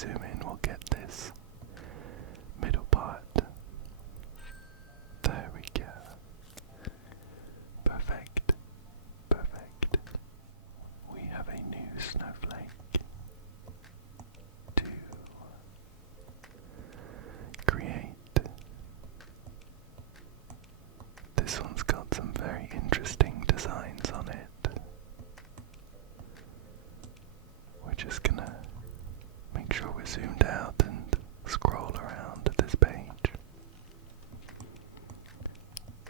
zoom in, we'll get this middle part. There we go. Perfect. Perfect. We have a new snowflake to create. This one's got some very interesting designs on it. We're just gonna make sure we're zoomed out and scroll around this page.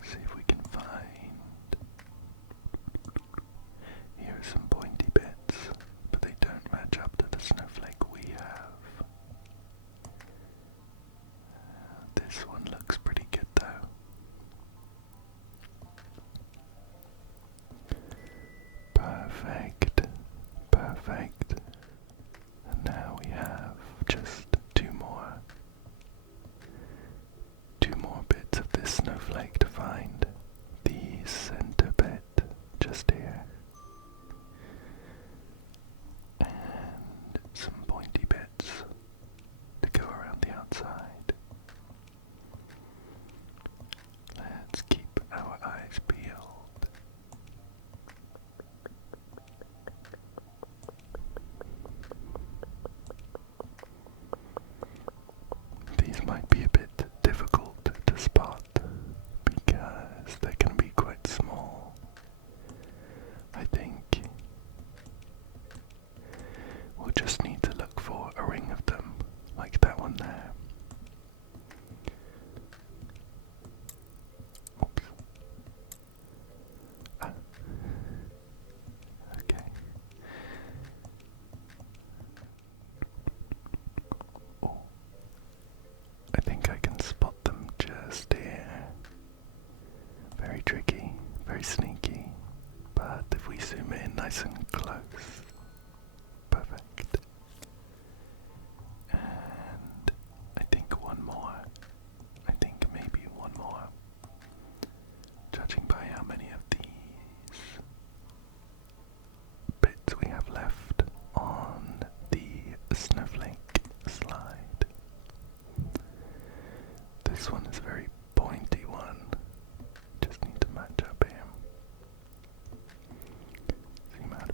See if we can find. Here are some pointy bits, but they don't match up to the snowflake we have. This one looks pretty good though. Perfect. Perfect. And now we have just two more bits of this snowflake to find. The center bit just here. And some pointy bits to go around the outside. Let's keep our eyes peeled. These might be a bit difficult to spot because they can be quite small. I think we'll just need to look for a ring of them, like that one there. Oops. Ah. Okay. Oh. I think I can spot them just here. Very tricky, very sneaky, but if we zoom in nice and close, perfect. And I think one more. I think maybe one more. Judging by how many of these bits we have left on the snowflake slide. This one is a very pointy one. Just need to match up here. Zoom out a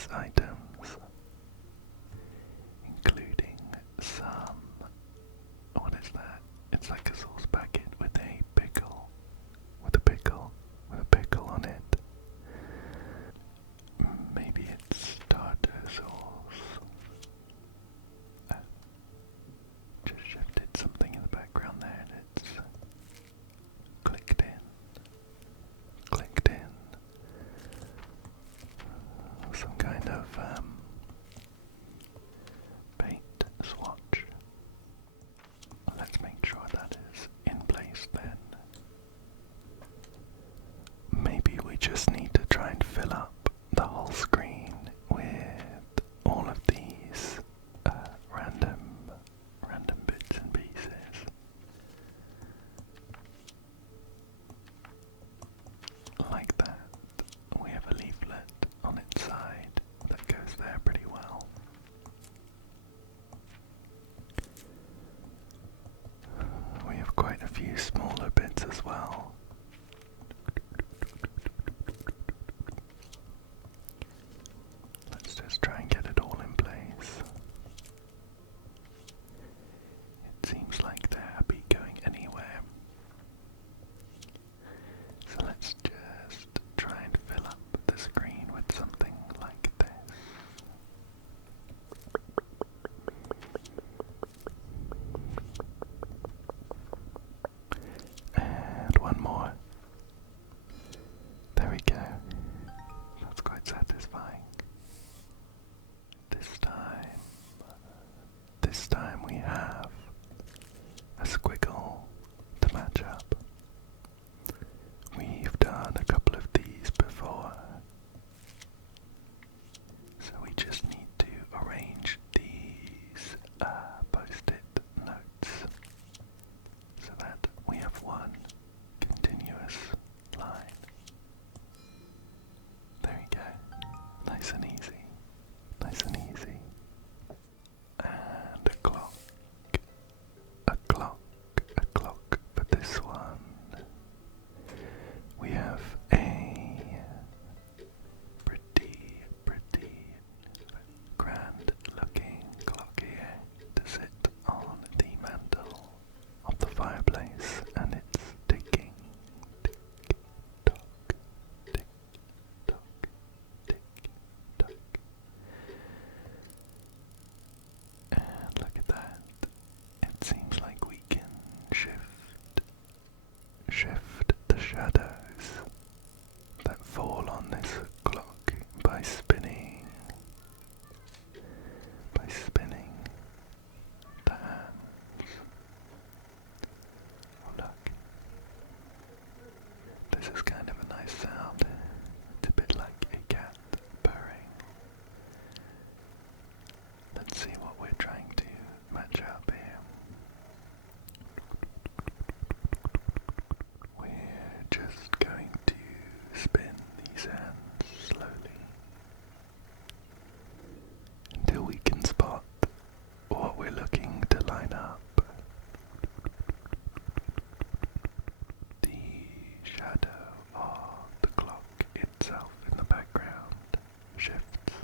miscellaneous items, including some. What is that? It's like a sauce packet with a pickle. With a pickle. With a pickle on it. Maybe it's tartar sauce. Just shifted something in the background there and it's clicked in. Clicked in. Some kind of paint swatch. Let's make sure that is in place then. Maybe we just need to try and fill up the whole screen with all of these random bits and pieces. Like that. We have a leaflet on its side that goes there pretty well. We have quite a few smaller bits as well. Let's just try and get it all in place. It seems like they're happy going anywhere. So let's just try and fill up the screen with something like this. And one more. There we go. That's quite satisfying. This time we have a squiggle to match up. We've done a couple of these before, so we just need to arrange these post-it notes so that we have one continuous line. There you go. Nice and easy. Nice and easy. And a clock. A clock. A clock. But this one, we have a pretty grand looking clock here to sit on the mantle of the fireplace, and it's ticking. Tick tock. Tick tock. Tick tock. And look at that. It seems like we can shift the shadows that fall on this clock by spinning the hands. Oh look. This is kind of a nice sound. It's a bit like a cat purring. Let's see what we're trying to match up here. We're just going to spin these hands slowly until we can spot what we're looking to line up. The shadow of the clock itself in the background shifts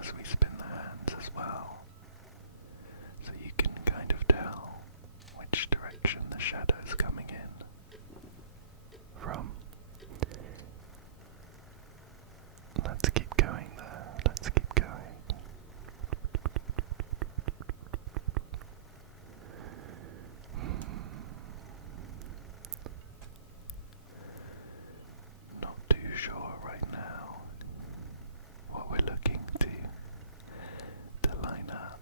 as we spin the hands as well, so you can kind of tell which direction the shadow is coming in from. Let's keep going there, let's keep going. Not too sure right now what we're looking to line up.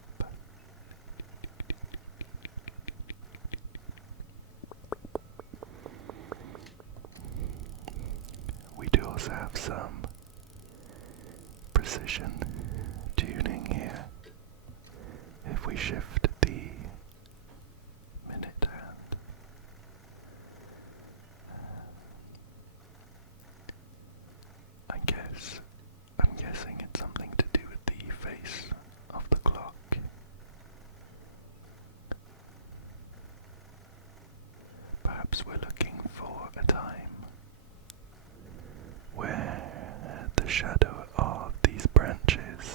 We do also have some precision tuning here. If we shift the minute hand, I'm guessing it's something to do with the face of the clock. Perhaps we're looking for a time where the shadow of these branches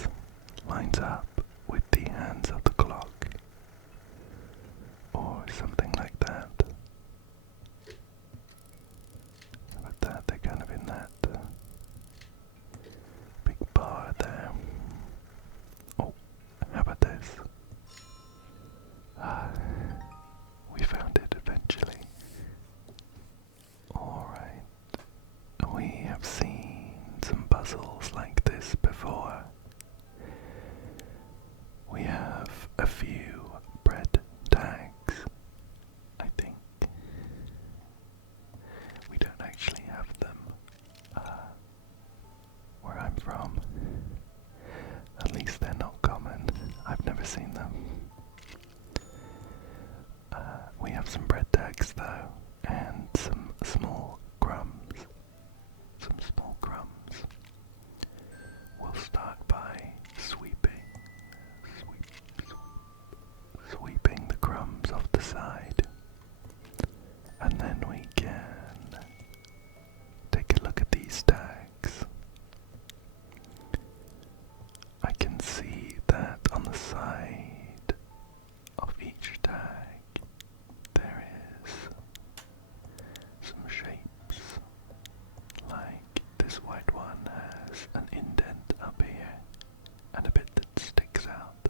though, and some small crumbs. Some small crumbs. We'll start by sweeping the crumbs off the side, and then we can take a look at these tags. I can see that on the side of each tag there is some shapes, like this white one has an indent up here and a bit that sticks out,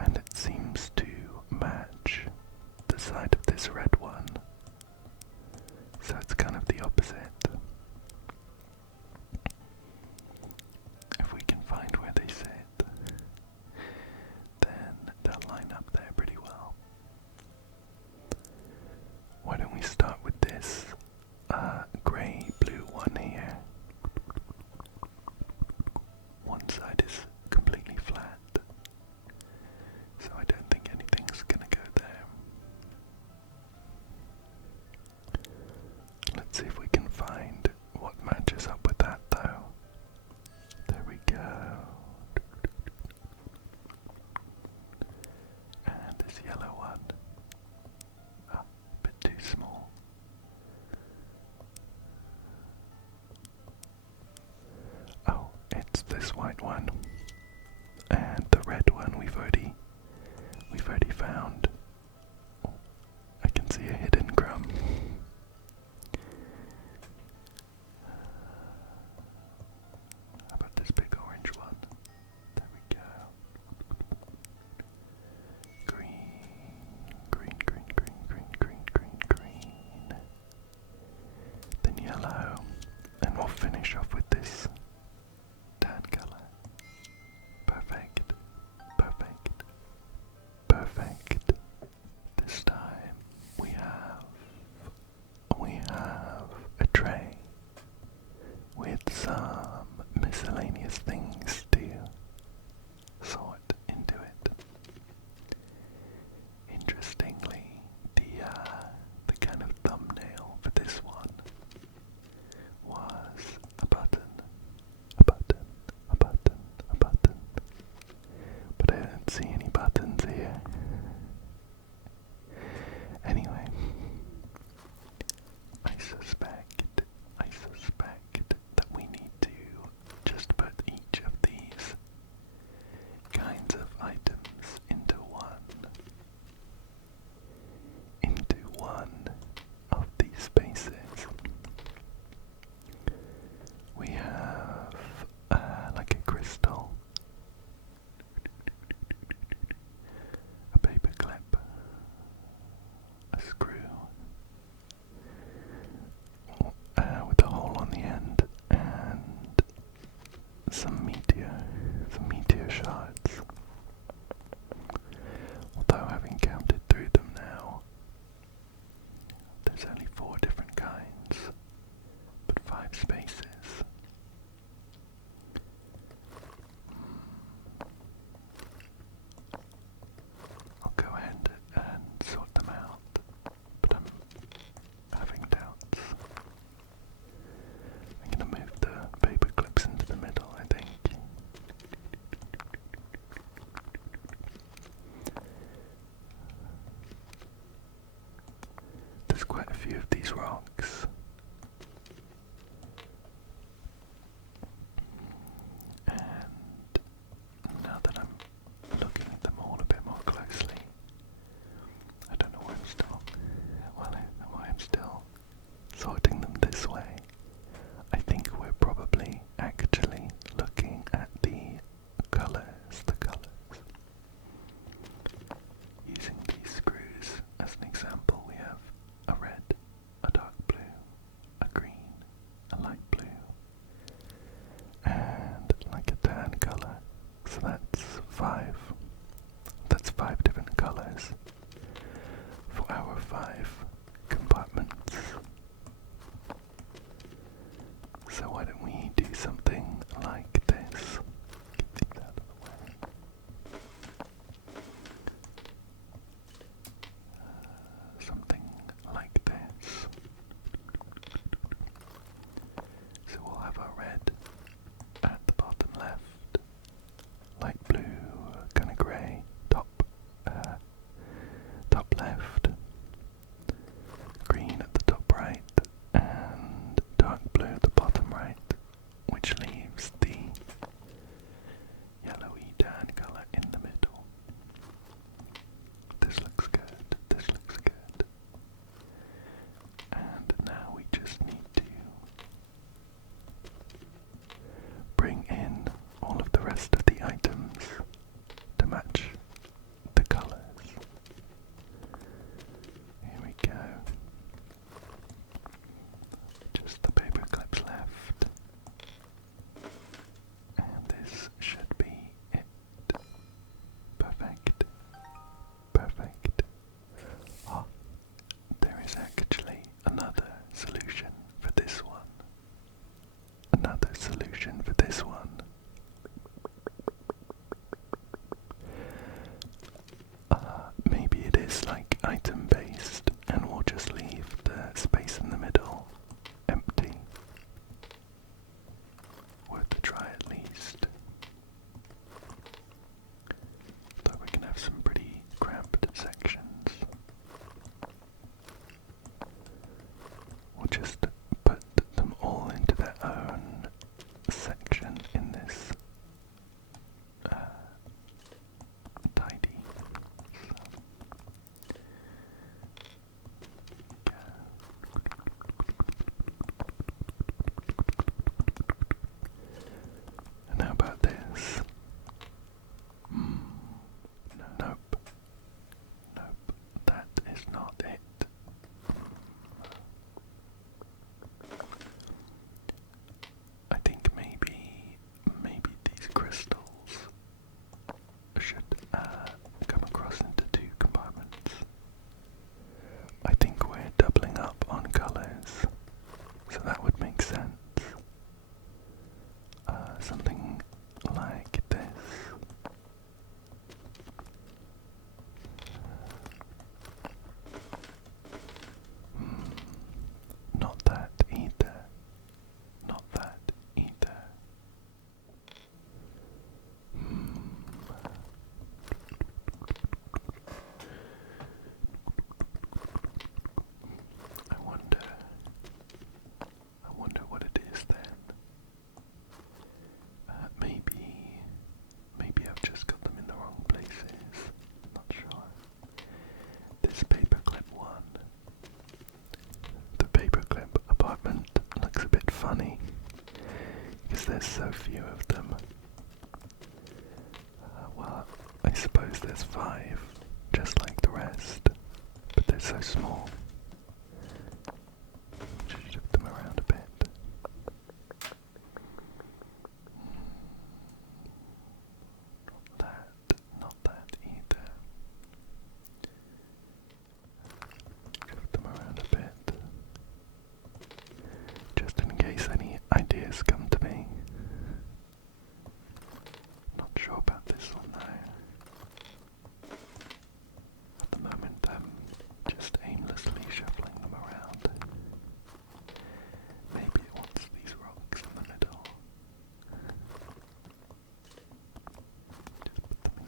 and it seems to match the side of this red one, so it's kind of the opposite. If we can find where they sit, then they'll line up there pretty well. Why don't we start with this grey-blue one here. One side is completely flat, so I don't think anything's gonna go there. Let's see if we can find what matches up with that though. There we go. And this yellow one. A bit too small. Oh, it's this white one. And the red one we've already found. Oh, I can see a hidden crumb. How about this big orange one? There we go. Green. Then yellow. And we'll finish off with this tan color. Perfect. This time we have a tray with some miscellaneous things to sort into it. Interestingly, the kind of thumbnail for this one was a button. But I don't see any buttons here. Anyway, I suspect that we need to just put each of these kinds of items into one of these spaces. We have like a crystal, a paper clip, a screw with a hole on the end, and some meteor shards. Although having counted through them now, there's only 4 different kinds, but 5 spaces. I'll go ahead and sort them out, but I'm having doubts. I'm going to move the paper clips into the middle, I think. like this. Not that either. Not that either. I wonder what it is then. Maybe I've just got them in the wrong places. Not sure. This paperclip one. The paperclip apartment looks a bit funny because there's so few of them. Well, I suppose there's 5, just like the rest, but they're so small. Just shift them around a bit. Not that either. Shift them around a bit. Just in case any ideas come to me. Not sure about this one though. At the moment I'm just aimlessly shuffling them around. Maybe it wants these rocks in the middle. Just put them in.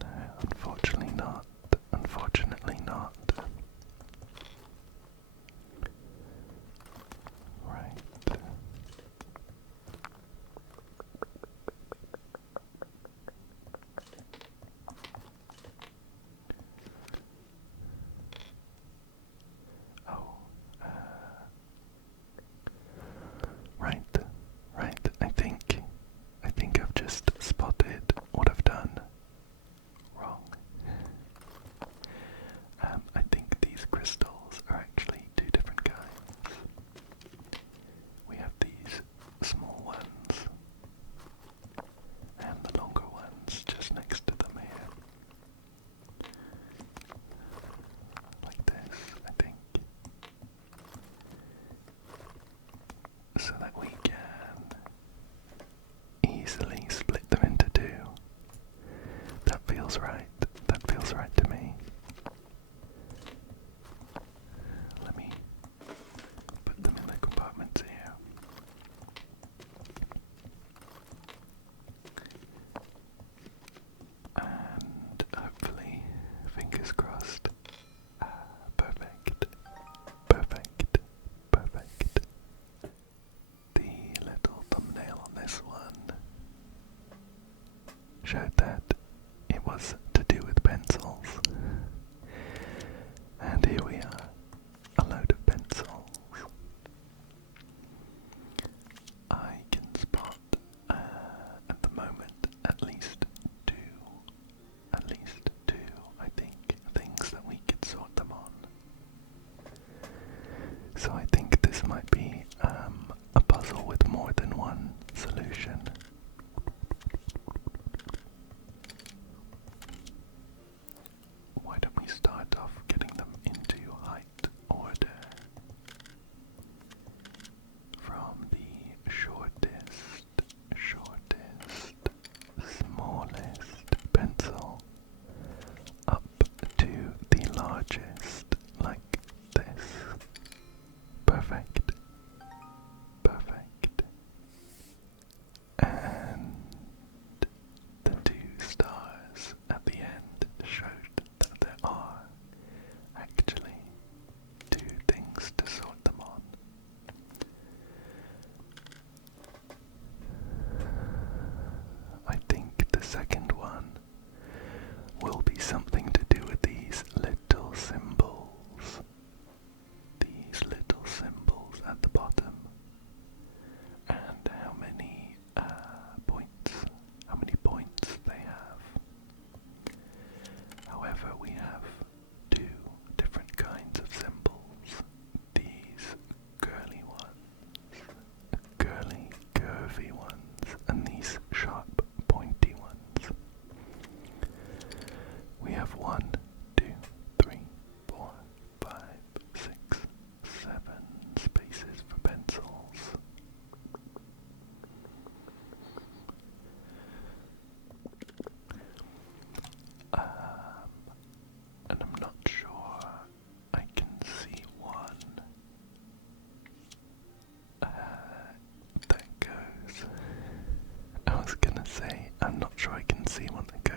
No, unfortunately not. Unfortunately not. Right. Oh, right, I think I've just spotted what I've done wrong. I think these crystals are actually 2 different kinds. We have these small ones and the longer ones just next to them here. Like this, I think. So that we can easily split them into 2. That feels right. That feels right to me. Let me put them in the compartments here. And hopefully, fingers crossed. Perfect. Perfect. Perfect. The little thumbnail on this one showed that it was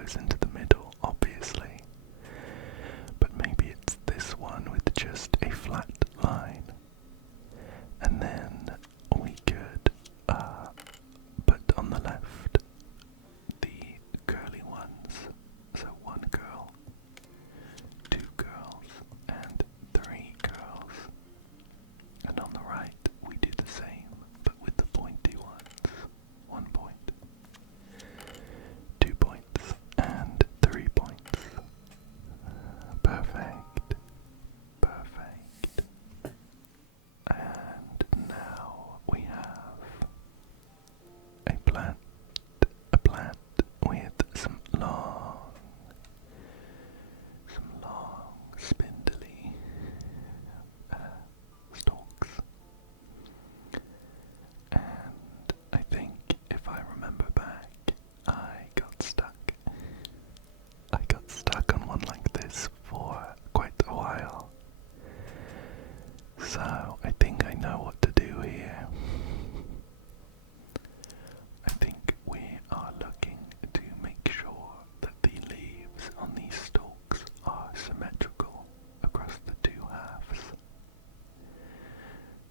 goes into the middle, obviously. But maybe it's this one with just a flat line. And then we could put on the left the curly ones. So one girl, two girls, and three girls. And on the right we do the same, but with the pointy ones. 1 point, 2 points, and 3 points. Perfect. Perfect. And now we have a plant with some long spindly stalks. And I think if I remember back, I got stuck. I got stuck on one like this for quite a while. So I think I know what to do here. I think we are looking to make sure that the leaves on these stalks are symmetrical across the two halves.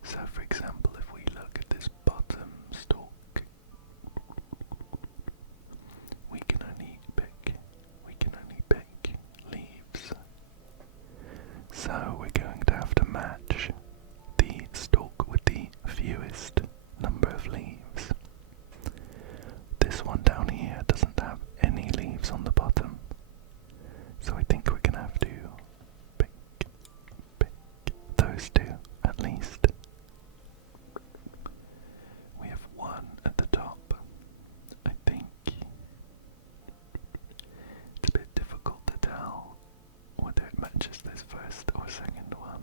So for example, if we look at this bottom stalk, we can only pick leaves. So we're going to have to match the stalk with the fewest number of leaves. This one down here doesn't have any leaves on the bottom, so I think we're going to have to pick those two at least. We have one at the top. I think it's a bit difficult to tell whether it matches this first or second one.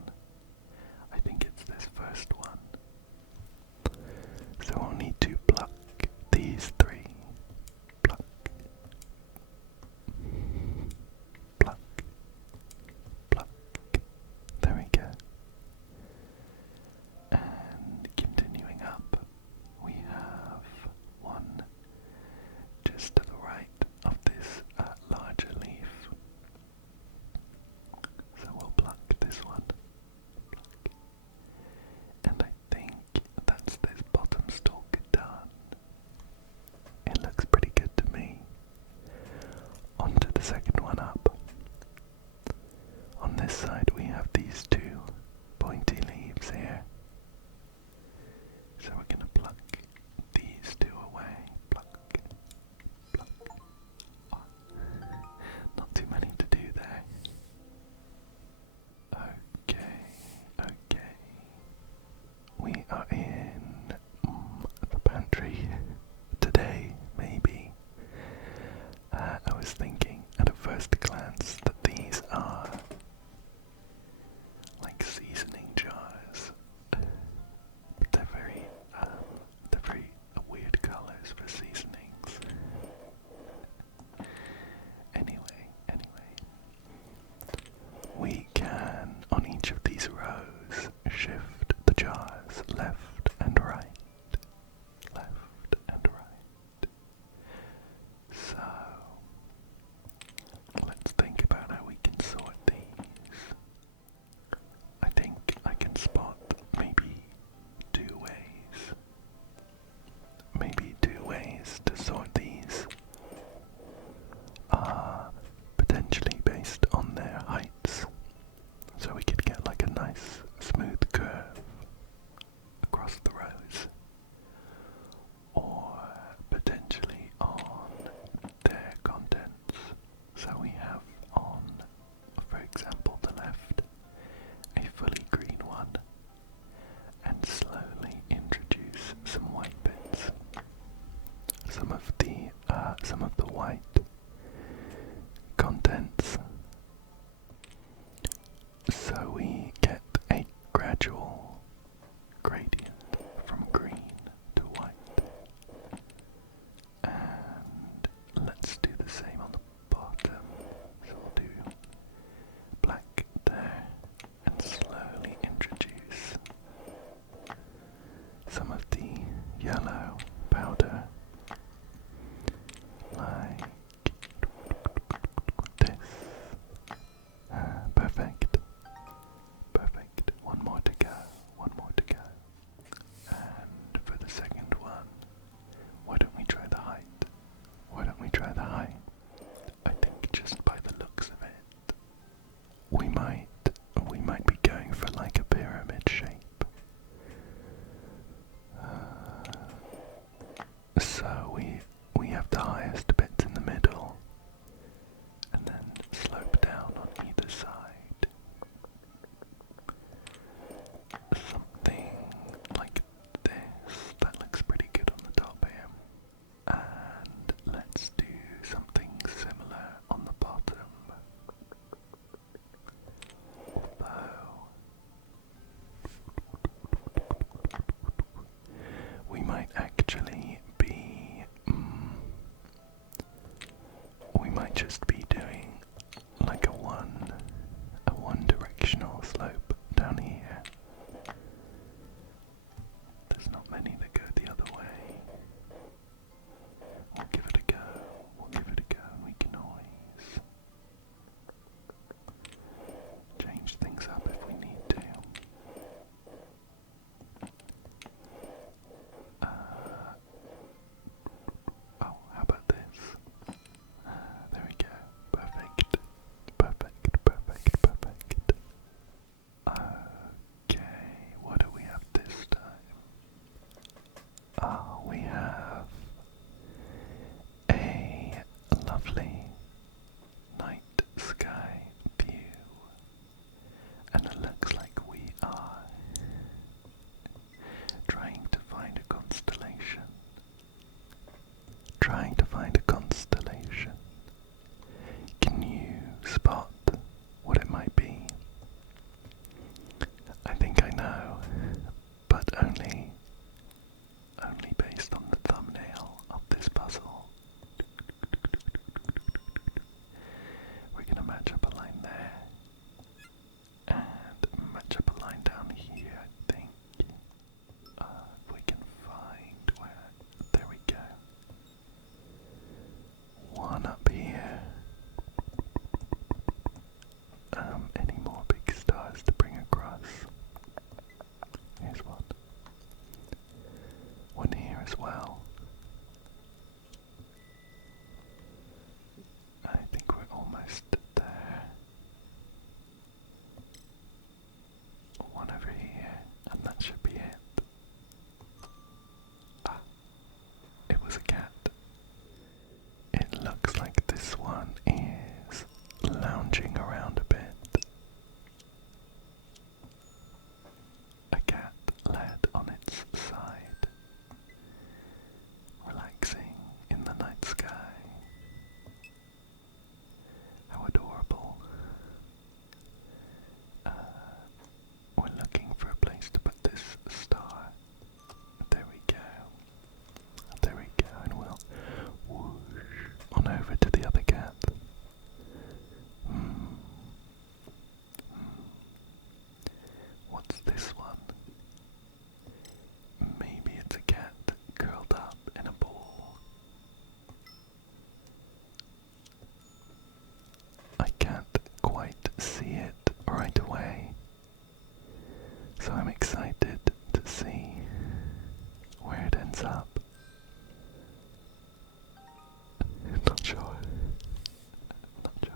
I think it's this first one. So we'll need to pluck these three. Pluck. Pluck. Pluck. There we go. And continuing up, we have one just to the right of this larger leaf. So we'll pluck this one. Pluck. And I think that's this bottom stalk done. It looks pretty good to me. On to the second one up. On this side we have these two pointy leaves here. So we're going to pluck these two away. Pluck. Pluck. Oh, not too many to do there. Okay. We are in the pantry today, maybe. I was thinking at a first glance that these are like seasoning jars. They're very weird colours for seasonings. Anyway, we can, on each of these rows, shift the jars left and right. Left and right. So, let's think about how we can sort these. I think I can spot maybe two ways. Maybe two ways to sort these. Potentially based on their heights. So we could get like a nice smooth curve across the rows. Or potentially on their contents. So we have on, for example, the left, a fully green one, and slowly introduce some white bits. Some of the white contents. So we get a gradual gradient from green to white. And let's do the same on the bottom. So we'll do black there and slowly introduce some of the yellow powder like as well. I think we're almost there. One over here, and that should be it. Ah, it was a cat. It looks like this one is lounging around a bit. A cat led on its side, relaxing in the night sky. How adorable. We're looking for a place to put this star. There we go. There we go, and we'll whoosh on over to the other cat. What's this one? Maybe it's a cat curled up in a ball. I can't quite see it right away, so I'm excited to see where it ends up. Not sure. Not sure.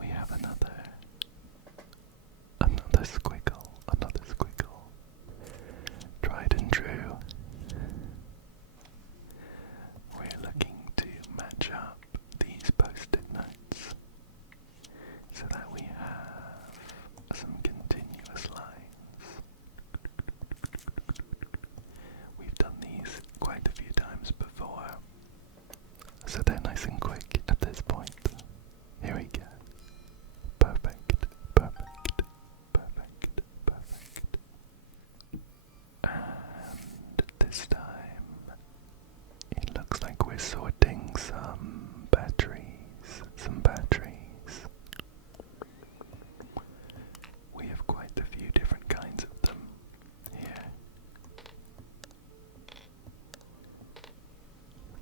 We have another squiggle, another squiggle. Tried and true. We're looking to match up these post-it notes so that we have some continuous lines. We've done these quite a few times before, so they're nice and quick at this point. Here we go. Perfect, perfect, perfect, perfect. And this time, it looks like we're sorting some batteries. We have quite a few different kinds of them here.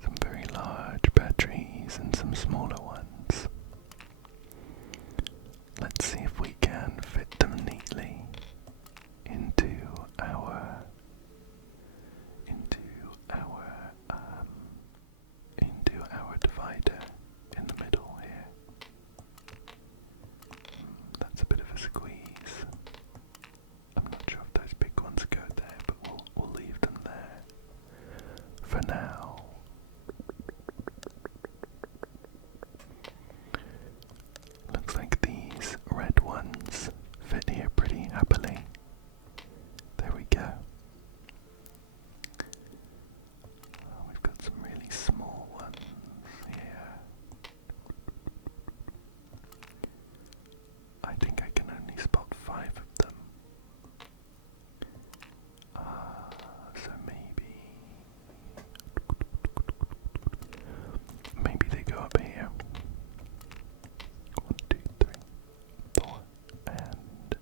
Some very large batteries and some smaller ones. Let's see if we can fit them neatly into our divider in the middle here. That's a bit of a squeeze. I'm not sure if those big ones go there, but we'll leave them there for now. Looks like these red ones fit here pretty happily. There we go. We've got some really small ones here. I think I can only spot 5 of them. So maybe they go up here. 1, 2, 3, 4, and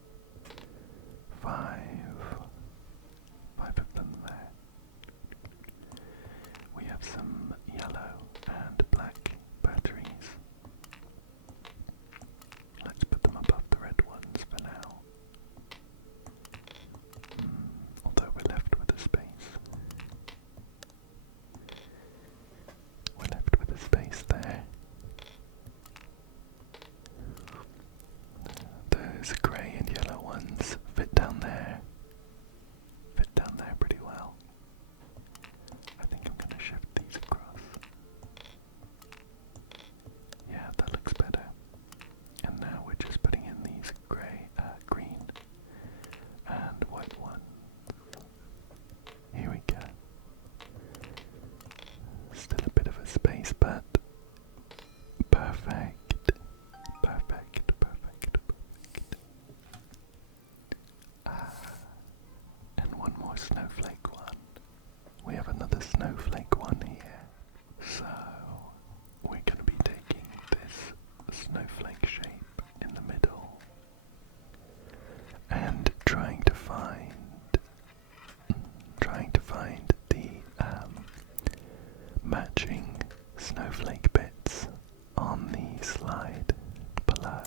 5. 5 of them there. We have some yellow and black batteries. Let's put them above the red ones for now. Although we're left with a space. We're left with a space there. Those grey and yellow ones fit down there. Fit down there pretty well. I think I'm going to shift these across. Yeah, that looks better. And now we're just putting in these green and white ones. Here we go. Still a bit of a space, but perfect. Perfect, perfect, perfect. And one more snowflake one. We have another snowflake one here. So, we're going to be taking this snowflake shape in the middle and trying to find the matching snowflake bits on the slide below.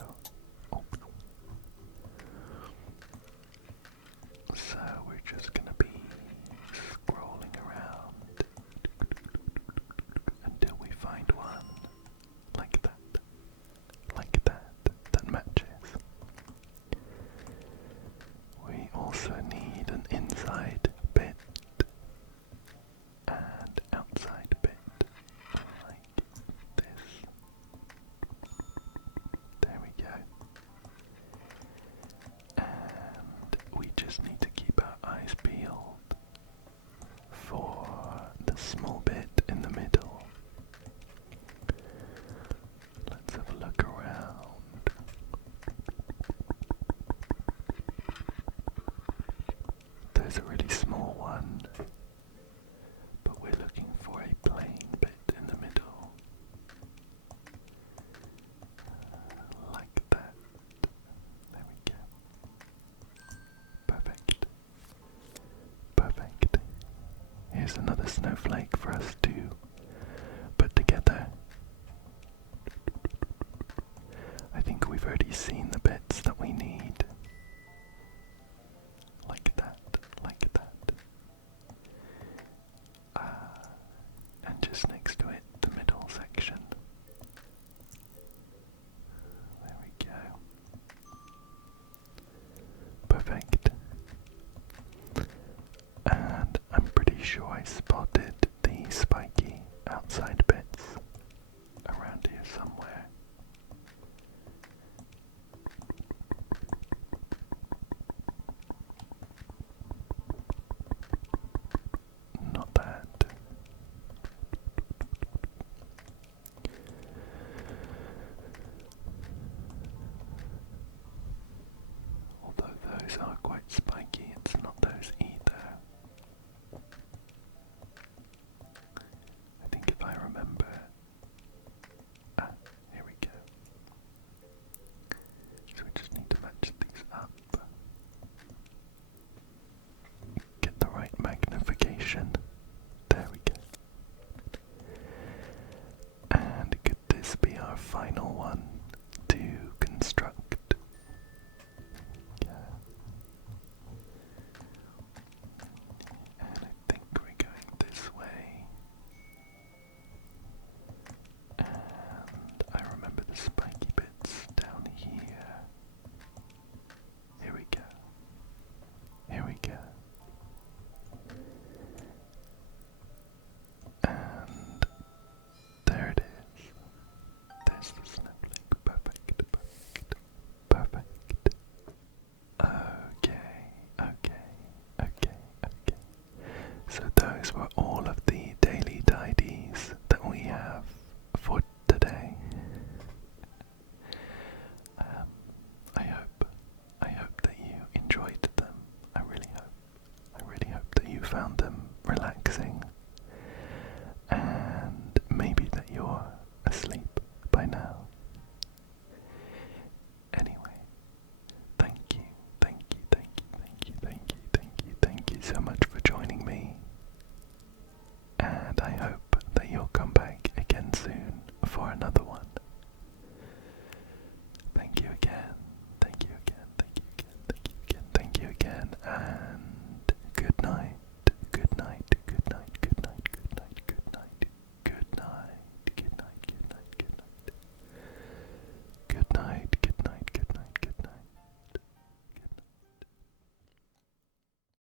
So we're just going to be scrolling around here's another snowflake for us to put together. I think we've already seen the bits that we need. Like that, like that. And just next to it, the middle section. There we go. Perfect. And I'm pretty sure I spotted the spiky outside bits around here somewhere.